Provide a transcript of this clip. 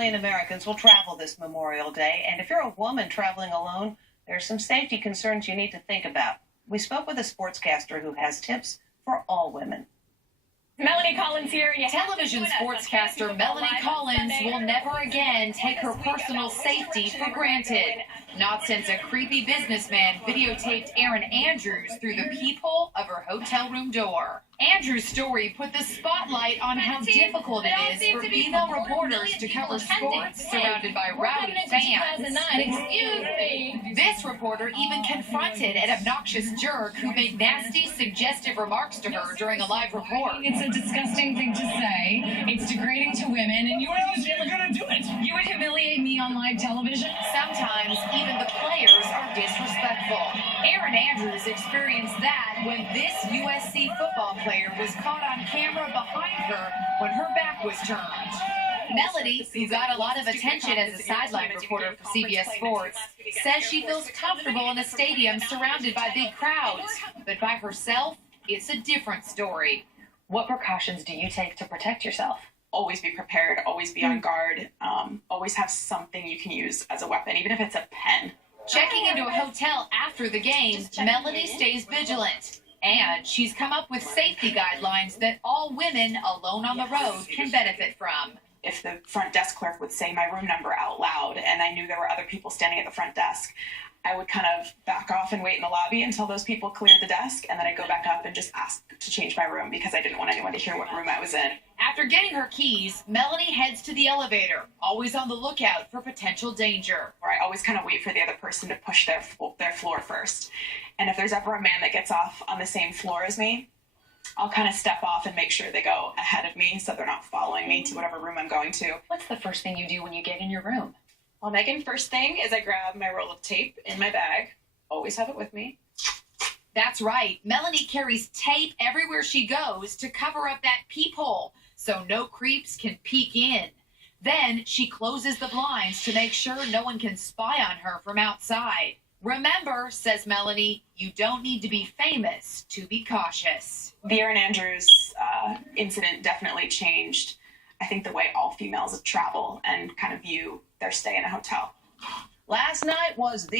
million Americans will travel this Memorial Day, and if you're a woman traveling alone, there are some safety concerns you need to think about. We spoke with a sportscaster who has tips for all women. Melanie Collins here. Television sportscaster Melanie Collins will never again take her personal safety for granted. Not since a creepy businessman videotaped Erin Andrews through the peephole of her hotel room door. Andrews' story put the spotlight on how difficult it is for female reporters to cover sports surrounded by rowdy fans. Excuse me. This reporter even confronted an obnoxious jerk who made nasty, suggestive remarks to her during a live report. It's a disgusting thing to say. It's degrading to women, and you would humiliate me on live television. Sometimes even the players are disrespectful. Erin Andrews experienced that when this USC football player was caught on camera behind her when her back was turned. Melody, who got a lot of attention as a sideline reporter for CBS Sports, says she feels comfortable in a stadium surrounded by big crowds. But by herself, it's a different story. What precautions do you take to protect yourself? Always be prepared, always be on guard, always have something you can use as a weapon, even if it's a pen. Checking into a hotel after the game, Melody stays vigilant. And she's come up with safety guidelines that all women alone on the road can benefit from. If the front desk clerk would say my room number out loud and I knew there were other people standing at the front desk, I would kind of back off and wait in the lobby until those people cleared the desk, and then I'd go back up and just ask to change my room because I didn't want anyone to hear what room I was in. After getting her keys, Melanie heads to the elevator, always on the lookout for potential danger. Or I always kind of wait for the other person to push their floor first. And if there's ever a man that gets off on the same floor as me, I'll kind of step off and make sure they go ahead of me so they're not following me to whatever room I'm going to. What's the first thing you do when you get in your room? Well, Megan, first thing is I grab my roll of tape in my bag. Always have it with me. That's right. Melanie carries tape everywhere she goes to cover up that peephole so no creeps can peek in. Then she closes the blinds to make sure no one can spy on her from outside. Remember, says Melanie, you don't need to be famous to be cautious. The Erin Andrews incident definitely changed, I think, the way all females travel and kind of view their stay in a hotel. Last night was the